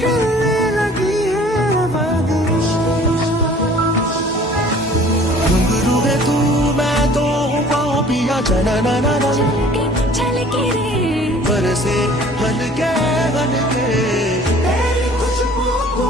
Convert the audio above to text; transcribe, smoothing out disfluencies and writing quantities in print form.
खिलने लगी है वादियाँ। घुंघरू है तू मैं तो हूँ पाँव पिया चना ना ना ना झलके रे बरसे हल्के हल्के तेरी खुशबू को